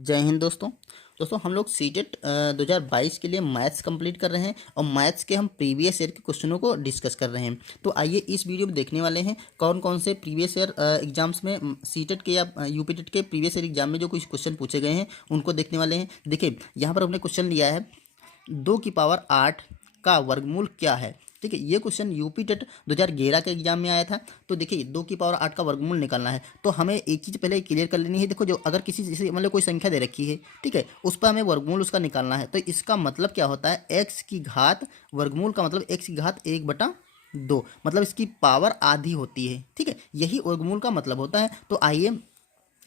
जय हिंद दोस्तों। हम लोग सीटेट 2022 के लिए मैथ्स कंप्लीट कर रहे हैं और मैथ्स के हम प्रीवियस ईयर के क्वेश्चनों को डिस्कस कर रहे हैं। तो आइए इस वीडियो में देखने वाले हैं कौन कौन से प्रीवियस ईयर एग्जाम्स में सीटेट के या यूपी टेट के प्रीवियस ईयर एग्जाम में जो कुछ क्वेश्चन पूछे गए हैं उनको देखने वाले हैं। देखिए यहाँ पर हमने क्वेश्चन लिया है 2 की पावर 8 का वर्गमूल क्या है। ठीक है, ये क्वेश्चन यूपी टेट 2011 के एग्जाम में आया था। तो देखिए 2 की पावर 8 का वर्गमूल निकालना है तो हमें एक चीज़ पहले क्लियर कर लेनी है। देखो जो अगर किसी जैसे मतलब कोई संख्या दे रखी है, ठीक है, उस पर हमें वर्गमूल उसका निकालना है। तो इसका मतलब क्या होता है, एक्स की घात वर्गमूल का मतलब एक्स की घात 1/2, मतलब इसकी पावर आधी होती है। ठीक है, यही वर्गमूल का मतलब होता है। तो आइए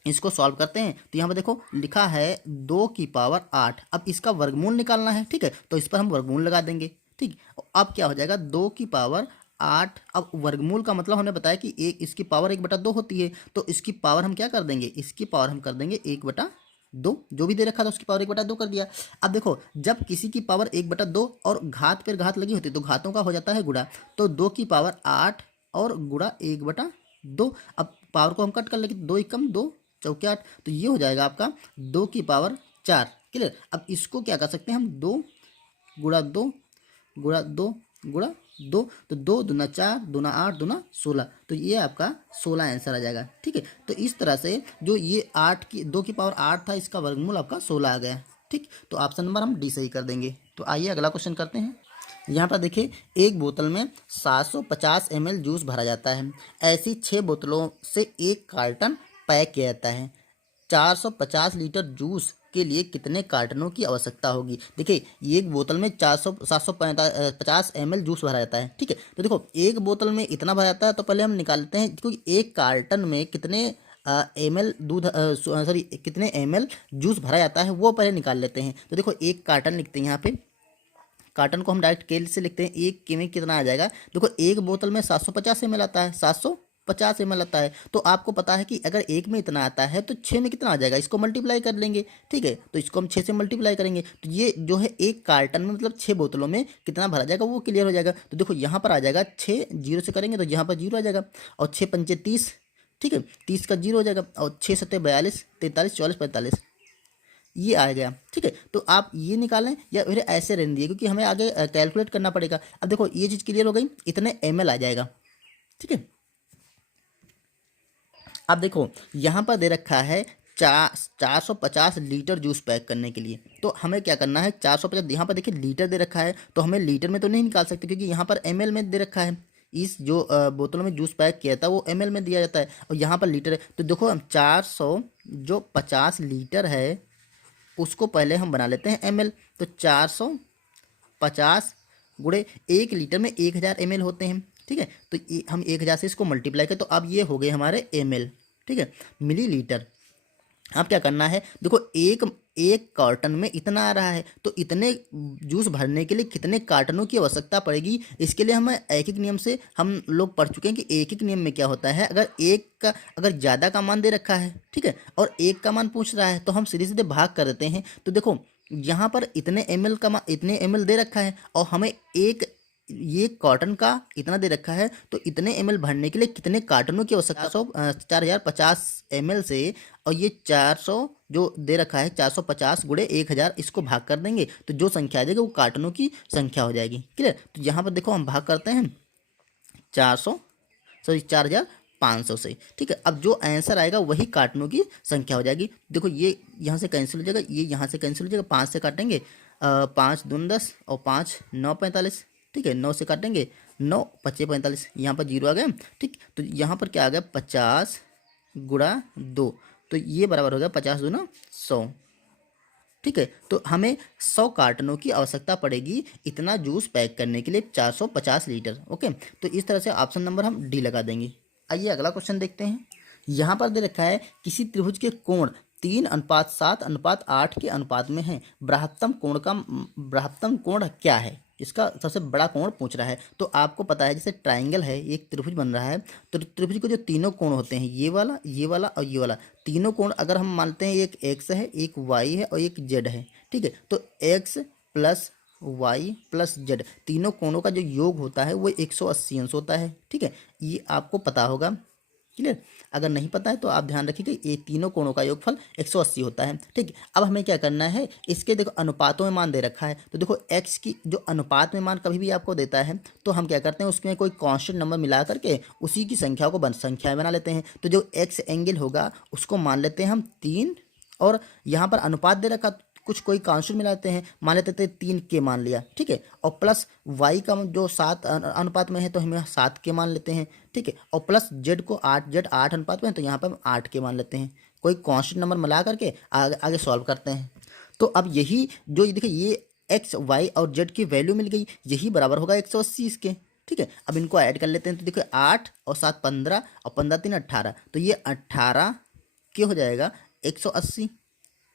इसको सॉल्व करते हैं। तो यहाँ पर देखो लिखा है 2 की पावर 8, अब इसका वर्गमूल निकालना है। ठीक है, तो इस पर हम वर्गमूल लगा देंगे। ठीक, अब क्या हो जाएगा 2 की पावर 8। अब वर्गमूल का मतलब हमने बताया कि एक इसकी पावर 1/2 होती है, तो इसकी पावर हम क्या कर देंगे, इसकी पावर हम कर देंगे 1/2। जो भी दे रखा था उसकी पावर 1/2 कर दिया। अब देखो जब किसी की पावर 1/2 और घात पर घात लगी होती है तो घातों का हो जाता है गुणा। तो 2 की पावर 8 और गुणा 1/2। अब पावर को हम कट कर लेंगे, 2 एकम 2 चौके 8, तो ये हो जाएगा आपका 2 की पावर 4। क्लियर। अब इसको क्या कर सकते हैं हम, 2 गुणा 2 गुणा 2 गुणा 2, तो 2 दूना 4 दूना 8 दूना 16, तो ये आपका 16 आंसर आ जाएगा। ठीक है, तो इस तरह से जो ये 2 की पावर 8 था इसका वर्गमूल आपका 16 आ गया। ठीक, तो ऑप्शन नंबर हम डी सही कर देंगे। तो आइए अगला क्वेश्चन करते हैं। यहाँ पर देखिए एक बोतल में 750 ml जूस भरा जाता है। ऐसी 6 बोतलों से एक कार्टन पैक किया जाता है। 450 लीटर जूस के लिए कितने कार्टनों की आवश्यकता होगी। देखिए एक बोतल में 750 ml जूस भरा जाता है। ठीक है, तो देखो एक बोतल में इतना भरा जाता है तो पहले हम निकालते हैं क्योंकि एक कार्टन में कितने ml दूध सॉरी कितने ml जूस भरा जाता है वो पहले निकाल लेते हैं। तो देखो एक कार्टन लिखते हैं यहाँ पे, कार्टन को हम डायरेक्ट केल से लिखते हैं। एक के में कितना आ जाएगा, देखो एक बोतल में 750 ml आता है, 750 ml आता है। तो आपको पता है कि अगर एक में इतना आता है तो 6 में कितना आ जाएगा, इसको मल्टीप्लाई कर लेंगे। ठीक है, तो इसको हम 6 से मल्टीप्लाई करेंगे तो ये जो है एक कार्टन में मतलब 6 बोतलों में कितना भरा जाएगा वो क्लियर हो जाएगा। तो देखो यहाँ पर आ जाएगा 6, जीरो से करेंगे तो यहाँ पर जीरो आ जाएगा और 6 पंचे 30। ठीक है, 30 का जीरो हो जाएगा और 6 सत्ते 42, 43, 44, 45, ये आ गया। ठीक है, तो आप ये निकालें या फिर ऐसे रहने दिए क्योंकि हमें आगे कैलकुलेट करना पड़ेगा। अब देखो ये चीज़ क्लियर हो गई, इतने ml आ जाएगा। ठीक है, अब देखो यहाँ पर दे रखा है 450 लीटर जूस पैक करने के लिए। तो हमें क्या करना है, 450, यहाँ पर देखिए लीटर दे रखा है तो हमें लीटर में तो नहीं निकाल सकते क्योंकि यहाँ पर ml में दे रखा है। इस जो बोतलों में जूस पैक किया था वो ml में दिया जाता है और यहाँ पर लीटर है। तो देखो हम 450 लीटर है उसको पहले हम बना लेते हैं ml। तो 450 गुणे 1 लीटर में 1000 ml होते हैं। ठीक है, तो हम 1000 से इसको मल्टीप्लाई करें तो अब ये हो गए हमारे ml। ठीक है, मिलीलीटर। अब क्या करना है, देखो एक एक कार्टन में इतना आ रहा है तो इतने जूस भरने के लिए कितने कार्टनों की आवश्यकता पड़ेगी। इसके लिए हम एक एक नियम से हम लोग पढ़ चुके हैं कि एक एक नियम में क्या होता है, अगर एक का अगर ज़्यादा का मान दे रखा है, ठीक है, और एक का मान पूछ रहा है तो हम सीधे सीधे भाग कर देते हैं। तो देखो यहाँ पर इतने ml का मान, इतने ml दे रखा है और हमें एक ये कॉटन का इतना दे रखा है तो इतने ml भरने के लिए कितने कार्टनों की आवश्यकता, 4050 ml से, और ये 400 जो दे रखा है 450 गुणे 1000 इसको भाग कर देंगे तो जो संख्या आ जाएगी वो कार्टनों की संख्या हो जाएगी। क्लियर। तो यहाँ पर देखो हम भाग करते हैं 4500 से। ठीक है, अब जो आंसर आएगा वही कार्टनों की संख्या हो जाएगी। देखो ये यहाँ से कैंसिल हो जाएगा, ये यहाँ से कैंसिल हो जाएगा, 5 से काटेंगे 5 दून 10 और 5 9 45। ठीक है, 9 से काटेंगे 9 पच्चे 45, यहाँ पर जीरो आ गया। ठीक, तो यहाँ पर क्या आ गया 50 गुणा 2, तो ये बराबर हो गया 50 दूना 100। ठीक है, तो हमें 100 कार्टनों की आवश्यकता पड़ेगी इतना जूस पैक करने के लिए, 450 लीटर। ओके, तो इस तरह से ऑप्शन नंबर हम डी लगा देंगे। आइए अगला क्वेश्चन देखते हैं। यहाँ पर दे रखा है किसी त्रिभुज के कोण 3:7:8 के अनुपात में है। बृहत्तम कोण क्या है, इसका सबसे बड़ा कोण पूछ रहा है। तो आपको पता है जैसे ट्राइंगल है, एक त्रिभुज बन रहा है तो त्रिभुज के जो तीनों कोण होते हैं, ये वाला और ये वाला, तीनों कोण अगर हम मानते हैं एक एक्स है, एक वाई है और एक जेड है। ठीक है, तो X plus Y plus Z, तीनों कोणों का जो योग होता है वो 180 अंश होता है। ठीक है, ये आपको पता होगा। क्लियर। अगर नहीं पता है तो आप ध्यान रखिएगा ये तीनों कोणों का योगफल 180 होता है। ठीक, अब हमें क्या करना है, इसके देखो अनुपातों में मान दे रखा है, तो देखो x की जो अनुपात में मान कभी भी आपको देता है तो हम क्या करते हैं उसमें कोई कांस्टेंट नंबर मिला करके उसी की संख्या को संख्याएं बना लेते हैं। तो जो x एंगल होगा उसको मान लेते हैं हम 3, और यहाँ पर अनुपात दे रखा कुछ कोई कांस्टेंट मिलाते हैं, मान लेते थे 3 के मान लिया, ठीक है, और प्लस y का जो 7 अनुपात में है तो हम 7 के मान लेते हैं, ठीक है, और प्लस z को 8, z 8 अनुपात में है तो यहाँ पर हम 8 के मान लेते हैं। कोई कांस्टेंट नंबर मिला करके आगे आगे सॉल्व करते हैं। तो अब यही जो देखिए ये एक्स वाई और जेड की वैल्यू मिल गई, यही बराबर होगा 180 इसके। ठीक है, अब इनको ऐड कर लेते हैं तो देखो 8 और 7 15 और 15 3 18, तो ये 18 के हो जाएगा 180।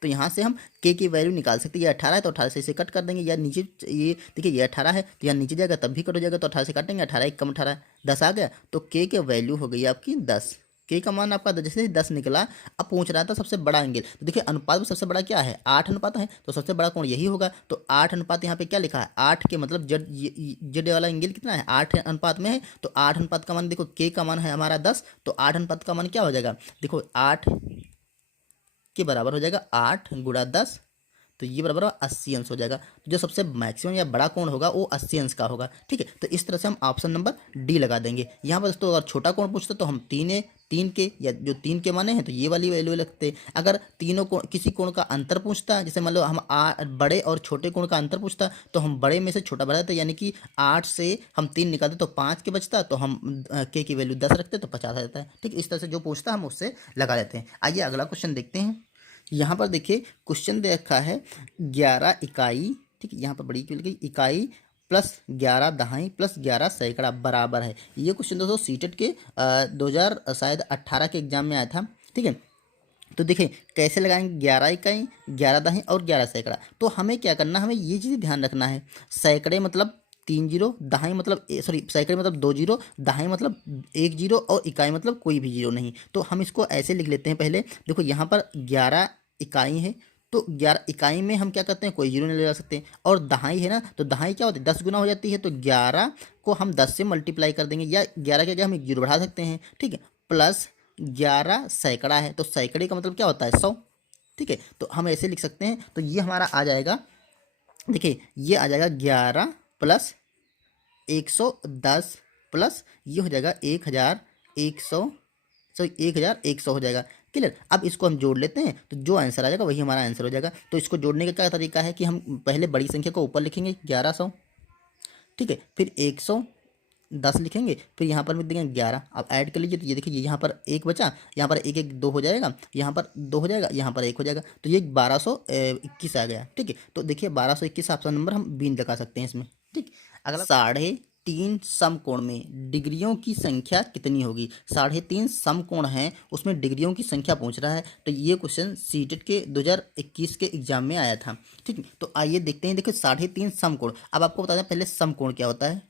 तो यहाँ से हम के की वैल्यू निकाल सकते हैं, ये 18 है तो 18 से इसे कट कर देंगे, या नीचे ये देखिए ये 18 है तो यहाँ नीचे जाएगा तब भी कट हो जाएगा, तो 18 से काटेंगे, 18 एक कम 18 10 आ गया, तो के वैल्यू हो गई आपकी 10। के का मान आपका जैसे 10 निकला। अब पूछ रहा था सबसे बड़ा एंगल, तो देखिए अनुपात में सबसे बड़ा क्या है 8 अनुपात है, तो सबसे बड़ा कोण यही होगा। तो 8 अनुपात यहाँ पे क्या लिखा है 8 के मतलब जेड वाला एंगल कितना है 8 अनुपात में है, तो 8 अनुपात का मान देखो के का मान है हमारा 10, तो 8 अनुपात का मान क्या हो जाएगा देखो 8 के बराबर हो जाएगा 8 गुणा 10, तो ये बराबर 80 अंश हो जाएगा। तो जो सबसे मैक्सिमम या बड़ा कोण होगा वो 80 अंश का होगा। ठीक है, तो इस तरह से हम ऑप्शन नंबर डी लगा देंगे। यहाँ पर दोस्तों अगर छोटा कोण पूछते तो हम 3 के या जो 3 के माने हैं तो ये वाली वैल्यू लगते। अगर तीनों कोण किसी कोण का अंतर पूछता है, जैसे मान लो हम बड़े और छोटे कोण का अंतर पूछता तो हम बड़े में से छोटा बढ़ाते, यानी कि 8 से हम 3 निकालते तो 5 के बचता, तो हम के की वैल्यू 10 रखते तो 50 आ जाता है। ठीक, इस तरह से जो पूछता है हम उससे लगा लेते हैं। आइए अगला क्वेश्चन देखते हैं। यहाँ पर देखिए क्वेश्चन दे रखा है 11 इकाई, ठीक है, यहाँ पर बड़ी की इकाई प्लस 11 दहाई प्लस 11 सैकड़ा बराबर है। ये क्वेश्चन दोस्तों सीटेट के 2000 शायद 18 के एग्जाम में आया था। ठीक है, तो देखिए कैसे लगाएंगे 11 इकाई 11 दहाई और 11 सैकड़ा। तो हमें क्या करना, हमें ये चीज़ ध्यान रखना है, सैकड़े मतलब 3 जीरो, दहाई मतलब सॉरी सैकड़े मतलब 2 जीरो, दहाई मतलब 1 जीरो और इकाई मतलब कोई भी जीरो नहीं। तो हम इसको ऐसे लिख लेते हैं। पहले देखो यहाँ पर 11 इकाई है, तो 11 इकाई में हम क्या करते हैं कोई जीरो नहीं लगा सकते, और दहाई है ना, तो दहाई क्या होती है 10 गुना हो जाती है, तो 11 को हम 10 से मल्टीप्लाई कर देंगे, या 11 के जगह हम एक जीरो बढ़ा सकते हैं। ठीक है, प्लस 11 सैकड़ा है, तो सैकड़े का मतलब क्या होता है 100। ठीक है, तो हम ऐसे लिख सकते हैं, तो ये हमारा आ जाएगा, देखिए ये आ जाएगा 11 प्लस 110 प्लस ये हो जाएगा 1100, सॉरी 1100 हो जाएगा। क्लियर, अब इसको हम जोड़ लेते हैं तो जो आंसर आ जाएगा वही हमारा आंसर हो जाएगा। तो इसको जोड़ने का क्या तरीका है कि हम पहले बड़ी संख्या को ऊपर लिखेंगे 1100, ठीक है, फिर 110 लिखेंगे, फिर यहाँ पर लिख देंगे 11। अब ऐड कर लीजिए तो ये देखिए यहाँ पर एक बचा, यहाँ पर एक एक 2 हो जाएगा, यहाँ पर 2 हो जाएगा, यहाँ पर 1 हो जाएगा, तो ये 1221 आ गया। ठीक है, तो देखिए 1221 ऑप्शन नंबर हम बीन लगा सकते हैं इसमें। ठीक, अगला 3.5 समकोण में डिग्रियों की संख्या कितनी होगी। 3.5 समकोण है उसमें डिग्रियों की संख्या पूछ रहा है, तो ये क्वेश्चन सीटेट के 2021 के एग्जाम में आया था। ठीक है, तो आइए देखते हैं। देखिए 3.5 समकोण, अब आपको बता दें पहले समकोण क्या होता है।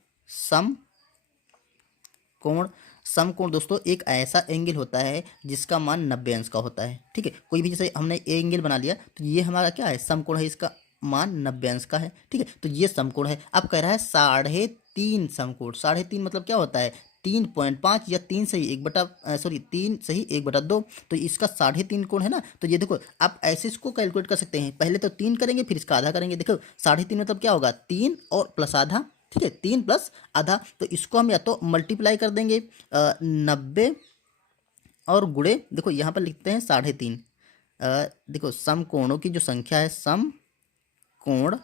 समकोण दोस्तों एक ऐसा एंगल होता है जिसका मान 90 अंश का होता है। ठीक है, कोई भी जैसे हमने ए एंगल बना लिया तो ये हमारा क्या है समकोण है, इसका मान 90 अंश का है। ठीक है, तो ये समकोण है। अब कह रहा है 3.5 समकोण, 3.5 मतलब क्या होता है 3.5 या 3 सही 1/2, तो इसका 3.5 कोण है ना। तो ये देखो आप ऐसे इसको कैलकुलेट कर सकते हैं, पहले तो 3 करेंगे फिर इसका आधा करेंगे। देखो 3.5 मतलब क्या होगा 3 और प्लस आधा, ठीक है 3 प्लस आधा, तो इसको हम या तो मल्टीप्लाई कर देंगे 90 और गुणे देखो यहाँ पर लिखते हैं 3.5। देखो समकोणों की जो संख्या है समकोण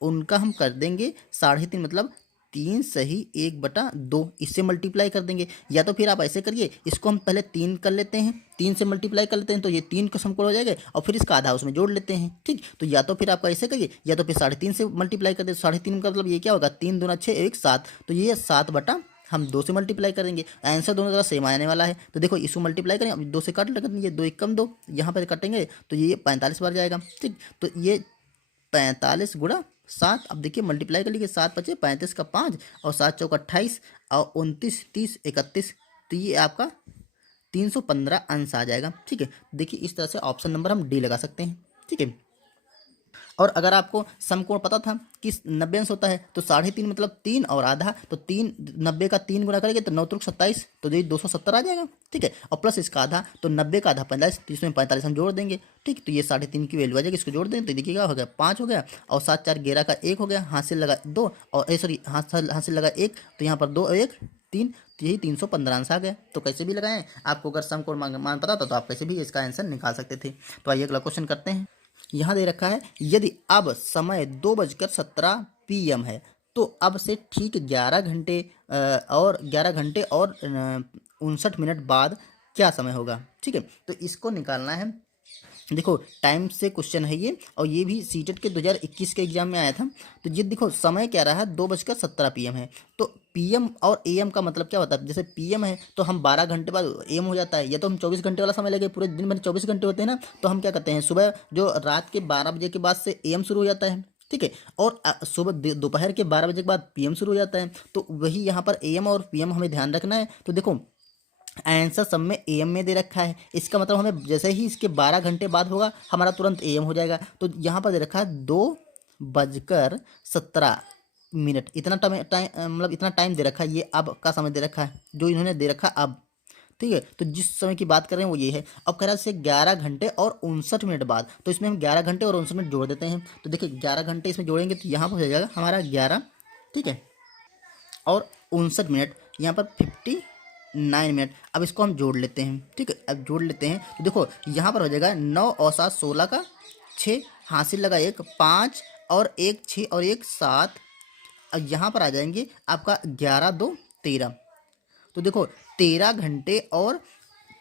उनका हम कर देंगे 3.5 मतलब 3 सही 1/2, इससे मल्टीप्लाई कर देंगे। या तो फिर आप ऐसे करिए, इसको हम पहले 3 कर लेते हैं, 3 से मल्टीप्लाई कर लेते हैं तो ये 3 का समकोण हो जाएगा, और फिर इसका आधा उसमें जोड़ लेते हैं। ठीक, तो या तो फिर आप ऐसे करिए, या तो फिर 3.5 से मल्टीप्लाई कर दे, 3.5 का मतलब ये क्या होगा 3 दूना 6 1 7, तो ये 7 हम 2 से मल्टीप्लाई करेंगे। आंसर दोनों तरह सेम आने वाला है, तो देखो इसको मल्टीप्लाई करें, अब 2 से काट लगा ये 2 1 कम 2, यहाँ पर काटेंगे तो ये 45 बार जाएगा। ठीक, तो ये 45 गुणा 7, अब देखिए मल्टीप्लाई कर लीजिए, 7 बचे 35 का 5 और 7 चौक 28 और 29 30 31, तो ये आपका 315 अंश आ जाएगा। ठीक है, देखिए इस तरह से ऑप्शन नंबर हम डी लगा सकते हैं। ठीक है, और अगर आपको समकोण पता था कि 90 अंश होता है तो 3.5 मतलब 3 और आधा, तो 3 90 का 3 गुना करेंगे तो 9 त्रिक 27, तो ये 270 आ जाएगा। ठीक है, और प्लस इसका आधा, तो 90 का आधा 45, तो इसमें 45 हम जोड़ देंगे। ठीक, तो ये 3.5 की वैल्यू आ जाएगी, इसको जोड़ देंगे तो देखिएगा हो गया 5 हो गया, और 7 4 11 का 1 हो गया, हाथ से लगा 2 और सॉरी हाथ से लगा 1, तो यहाँ पर 2 और 1 3, तो यही 315 अंश आ गया। तो कैसे भी लगाएं, आपको अगर समकोण मान पता था तो आप कैसे भी इसका आंसर निकाल सकते थे। तो आइए अगला क्वेश्चन करते हैं। यहाँ दे रखा है यदि अब समय 2:17 PM है तो अब से ठीक 11 घंटे और 59 मिनट बाद क्या समय होगा। ठीक है, तो इसको निकालना है। देखो टाइम से क्वेश्चन है ये, और ये भी सीटेट के 2021 के एग्जाम में आया था। तो ये देखो समय क्या रहा है, 2:17 PM है। तो PM और AM का मतलब क्या होता है, जैसे PM है तो हम 12 घंटे बाद AM हो जाता है, या तो हम 24 घंटे वाला समय लगे, पूरे दिन में 24 घंटे होते हैं ना, तो हम क्या करते हैं सुबह जो रात के 12 बजे के बाद से AM शुरू हो जाता है। ठीक है, और सुबह दोपहर के 12 बजे के बाद PM शुरू हो जाता है। तो वही यहाँ पर AM और PM हमें ध्यान रखना है। तो देखो आंसर सब में AM में दे रखा है, इसका मतलब हमें जैसे ही इसके 12 घंटे बाद होगा हमारा तुरंत AM हो जाएगा। तो यहाँ पर दे रखा है 2:17 इतना टाइम मतलब इतना टाइम दे रखा है, ये अब का समय दे रखा है जो इन्होंने दे रखा है अब। ठीक है, तो जिस समय की बात कर रहे हैं वो ये है। अब कह रहा है से 11 घंटे और 59 मिनट बाद, तो इसमें हम 11 घंटे और 59 मिनट जोड़ देते हैं। तो देखिए 11 घंटे इसमें जोड़ेंगे तो यहाँ पर हो जाएगा हमारा 11, ठीक है, और 59 मिनट, यहाँ पर 59 मिनट। अब इसको हम जोड़ लेते हैं। ठीक है, अब जोड़ लेते हैं तो देखो यहाँ पर हो जाएगा 9 और 7 16 का 6, हासिल लगा 1 5 और 1 6 और 1 7। अब यहाँ पर आ जाएंगे आपका 11 2 13। तो देखो 13 घंटे और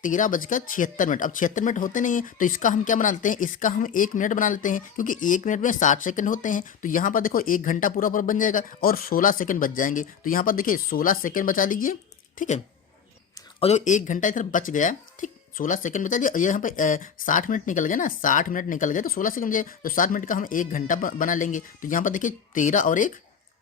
13:76। अब 76 मिनट होते नहीं है तो इसका हम क्या बना लेते हैं, इसका हम 1 मिनट बना लेते हैं, क्योंकि 1 मिनट में 60 सेकंड होते हैं। तो यहाँ पर देखो 1 घंटा पूरा पूरा बन जाएगा और 16 सेकंड बच जाएंगे। तो यहाँ पर देखिए 16 सेकंड बचा लीजिए। ठीक है, और जो 1 घंटा इधर बच गया, ठीक 16 सेकंड बचा दिया, यहाँ पे 60 मिनट निकल गए ना, 60 मिनट निकल गए तो 16 सेकंड बचे, तो 60 मिनट का हम 1 घंटा बना लेंगे। तो यहाँ पर देखिए 13 और 1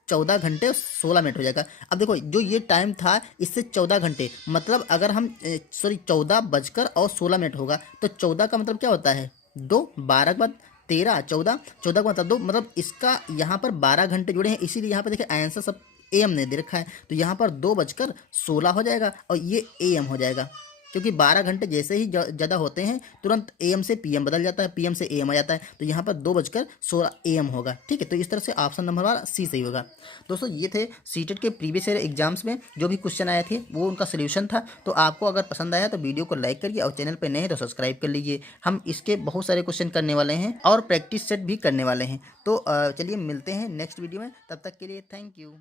14 घंटे और 16 मिनट हो जाएगा। अब देखो जो ये टाइम था इससे 14 घंटे, मतलब अगर हम 14:16 होगा, तो 14 का मतलब क्या होता है 2, 12 के बाद 13 14, 14 का मतलब 2, मतलब इसका यहाँ पर 12 घंटे जुड़े हैं, इसीलिए यहाँ पर देखिए आंसर सब AM ने दे रखा है। तो यहाँ पर 2:16 हो जाएगा और ये AM हो जाएगा, क्योंकि 12 घंटे जैसे ही ज़्यादा होते हैं तुरंत AM से PM बदल जाता है, PM से AM आ जाता है। तो यहाँ पर 2:16 AM होगा। ठीक है, तो इस तरह से ऑप्शन नंबर हमारा C सही होगा। दोस्तों ये थे सीटेट के प्रीवियस ईयर एग्जाम्स में जो भी क्वेश्चन आए थे वो उनका सोल्यूशन था। तो आपको अगर पसंद आया तो वीडियो को लाइक करिए, और चैनल पर नए हैं तो सब्सक्राइब कर लीजिए। हम इसके बहुत सारे क्वेश्चन करने वाले हैं और प्रैक्टिस सेट भी करने वाले हैं। तो चलिए मिलते हैं नेक्स्ट वीडियो में, तब तक के लिए थैंक यू।